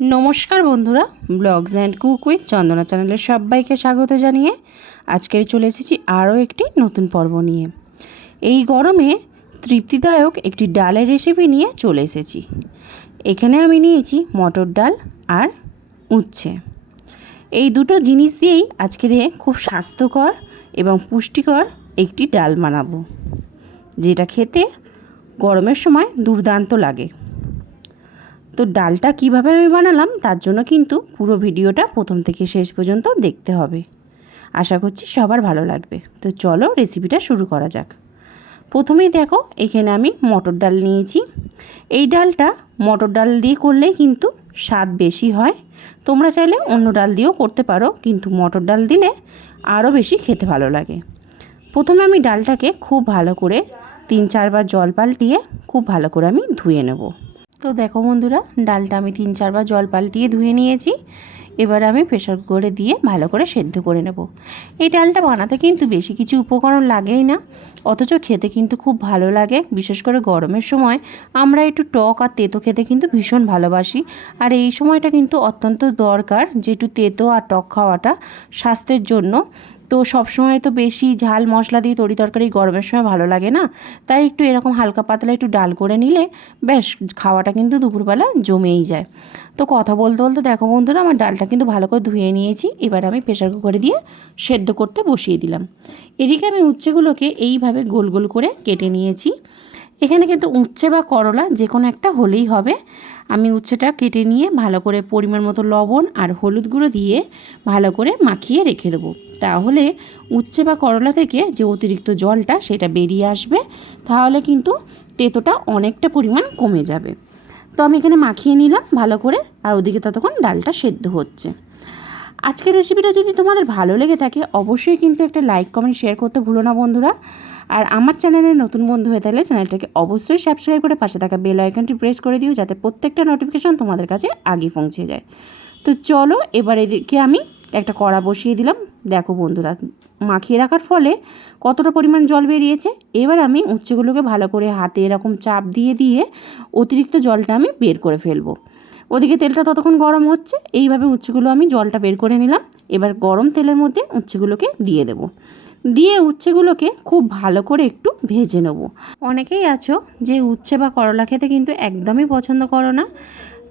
নমস্কার বন্ধুরা, blogs and cook with চন্দনা চ্যানেলের সবাইকে স্বাগত জানিয়ে আজকে চলে এসেছি আরও একটি নতুন পর্ব নিয়ে। এই গরমে তৃপ্তিদায়ক একটি ডালের রেসিপি নিয়ে চলে এসেছি। এখানে আমি নিয়েছি মটর ডাল আর উচ্ছে। এই দুটো জিনিস দিয়েই আজকের খুব স্বাস্থ্যকর এবং পুষ্টিকর একটি ডাল বানাবো, যেটা খেতে গরমের সময় দুর্দান্ত লাগে। তো ডালটা কিভাবে আমি বানালাম তার জন্য কিন্তু পুরো ভিডিওটা প্রথম থেকে শেষ পর্যন্ত দেখতে হবে। আশা করছি সবার ভালো লাগবে। তো চলো রেসিপিটা শুরু করা যাক। প্রথমেই দেখো, এখানে আমি মটর ডাল নিয়েছি। এই ডালটা মটর ডাল দিয়ে করলেই কিন্তু স্বাদ বেশি হয়। তোমরা চাইলে অন্য ডাল দিয়েও করতে পারো, কিন্তু মটর ডাল দিলে আরও বেশি খেতে ভালো লাগে। প্রথমে আমি ডালটাকে খুব ভালো করে 3-4 বার জল পাল্টিয়ে খুব ভালো করে আমি ধুয়ে নেব। তো দেখো বন্ধুরা, ডালটা আমি 3-4 বার জল পাল্টিয়ে ধুয়ে নিয়েছি। এবার আমি প্রেসার কুকারে দিয়ে ভালো করে সেদ্ধ করে নেব। এই ডালটা বানাতে কিন্তু বেশি কিছু উপকরণ লাগেই না, অথচ খেতে কিন্তু খুব ভালো লাগে। বিশেষ করে গরমের সময় আমরা একটু টক আর তেতো খেতে কিন্তু ভীষণ ভালোবাসি। আর এই সময়টা কিন্তু অত্যন্ত দরকার যে একটু তেতো আর টক খাওয়াটা স্বাস্থ্যের জন্য। তো সবসময় তো বেশি ঝাল মশলা দিয়ে তরি তরকারি গরমের সময় ভালো লাগে না, তাই একটু এরকম হালকা পাতলা একটু ডাল করে নিলে বেশ খাওয়াটা কিন্তু দুপুরবেলা জমেই যায়। তো কথা বলতে বলতে দেখো বন্ধুরা, আমার ডালটা কিন্তু ভালো করে ধুয়ে নিয়েছি। এবার আমি প্রেসার কুকারে দিয়ে সেদ্ধ করতে বসিয়ে দিলাম। এদিকে আমি উচ্ছেগুলোকে এইভাবে গোল গোল করে কেটে নিয়েছি। এখানে কিন্তু উচ্ছে বা করলা যে কোনো একটা হলেই হবে। আমি উচ্ছেটা কেটে নিয়ে ভালো করে পরিমাণ মতো লবণ আর হলুদ গুঁড়ো দিয়ে ভালো করে মাখিয়ে রেখে দেবো। তাহলে উচ্ছে বা করলা থেকে যে অতিরিক্ত জলটা সেটা বেরিয়ে আসবে, তাহলে কিন্তু তেতোটা অনেকটা পরিমাণ কমে যাবে। তো আমি এখানে মাখিয়ে নিলাম ভালো করে, আর ওদিকে ততক্ষণ ডালটা সেদ্ধ হচ্ছে। আজকের রেসিপিটা যদি তোমাদের ভালো লেগে থাকে অবশ্যই কিন্তু একটা লাইক কমেন্ট শেয়ার করতে ভুলো না বন্ধুরা। আর আমার চ্যানেলে নতুন বন্ধু হয়ে থাকলে চ্যানেলটাকে অবশ্যই সাবস্ক্রাইব করে পাশে থাকা বেল আইকনটি প্রেস করে দিও, যাতে প্রত্যেকটা নোটিফিকেশান তোমাদের কাছে আগে পৌঁছে যায়। তো চলো এবার এদিকে আমি একটা কড়া বসিয়ে দিলাম। দেখো বন্ধুরা, মাখিয়ে রাখার ফলে কতটা পরিমাণ জল বেরিয়েছে। এবার আমি উচ্ছেগুলোকে ভালো করে হাতে এরকম চাপ দিয়ে দিয়ে অতিরিক্ত জলটা আমি বের করে ফেলবো। ওদিকে তেলটা ততক্ষণ গরম হচ্ছে। এইভাবে উচ্ছেগুলো আমি জলটা বের করে নিলাম। এবার গরম তেলের মধ্যে উচ্ছেগুলোকে দিয়ে দেবো। দিয়ে উচ্ছেগুলোকে খুব ভালো করে একটু ভেজে নেব। অনেকেই আছো যে উচ্ছে বা করলা খেতে কিন্তু একদমই পছন্দ করো না,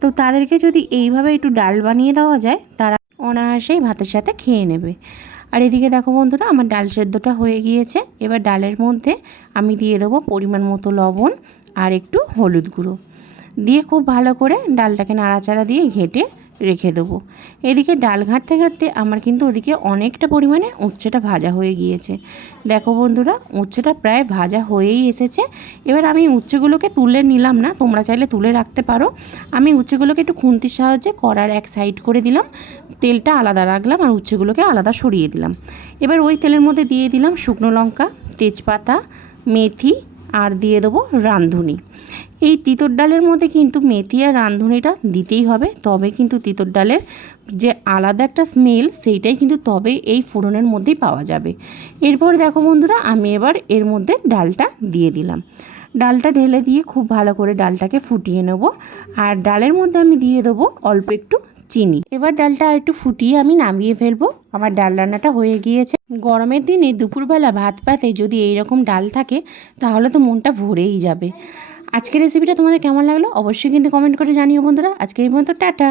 তো তাদেরকে যদি এইভাবে একটু ডাল বানিয়ে দেওয়া যায় তারা অনায়াসেই ভাতের সাথে খেয়ে নেবে। আর এদিকে দেখো বন্ধুরা, আমার ডাল সেদ্ধটা হয়ে গিয়েছে। এবার ডালের মধ্যে আমি দিয়ে দেবো পরিমাণ মতো লবণ আর একটু হলুদ গুঁড়ো দিয়ে খুব ভালো করে ডালটাকে নাড়াচাড়া দিয়ে ঘেঁটে রেখে দেবো। এদিকে ডাল ঘাঁটতে ঘাঁটতে আমার কিন্তু ওদিকে অনেকটা পরিমাণে উচ্ছেটা ভাজা হয়ে গিয়েছে। দেখো বন্ধুরা, উচ্ছেটা প্রায় ভাজা হয়েই এসেছে। এবার আমি উচ্ছেগুলোকে তুলে নিলাম না, তোমরা চাইলে তুলে রাখতে পারো। আমি উচ্ছেগুলোকে একটু খুন্তির সাহায্যে কড়ার এক সাইড করে দিলাম, তেলটা আলাদা রাখলাম আর উচ্ছেগুলোকে আলাদা সরিয়ে দিলাম। এবার ওই তেলের মধ্যে দিয়ে দিলাম শুকনো লঙ্কা, তেজপাতা, মেথি আর দিয়ে দেবো রাঁধুনি। এই তিতর ডালের মধ্যে কিন্তু মেথি আর রাঁধুনিটা দিতেই হবে, তবে কিন্তু তিতর ডালের যে আলাদা একটা স্মেল সেইটাই কিন্তু তবে এই ফোড়নের মধ্যেই পাওয়া যাবে। এরপর দেখো বন্ধুরা, আমি এবার এর মধ্যে ডালটা দিয়ে দিলাম। ডালটা ঢেলে দিয়ে খুব ভালো করে ডালটাকে ফুটিয়ে নেব। আর ডালের মধ্যে আমি দিয়ে দেবো অল্প একটু চিনি। এবার ডালটা একটু ফুটিয়ে আমি নামিয়ে ফেলবো। আমার ডাল রান্নাটা হয়ে গিয়েছে। গরমের দিনে দুপুরবেলা ভাত পাতে যদি এইরকম ডাল থাকে তাহলে তো মনটা ভরেই যাবে। আজকের রেসিপিটা তোমাদের কেমন লাগলো অবশ্যই কিন্তু কমেন্ট করে জানিও বন্ধুরা। আজকে এই পর্যন্ত, টাটা।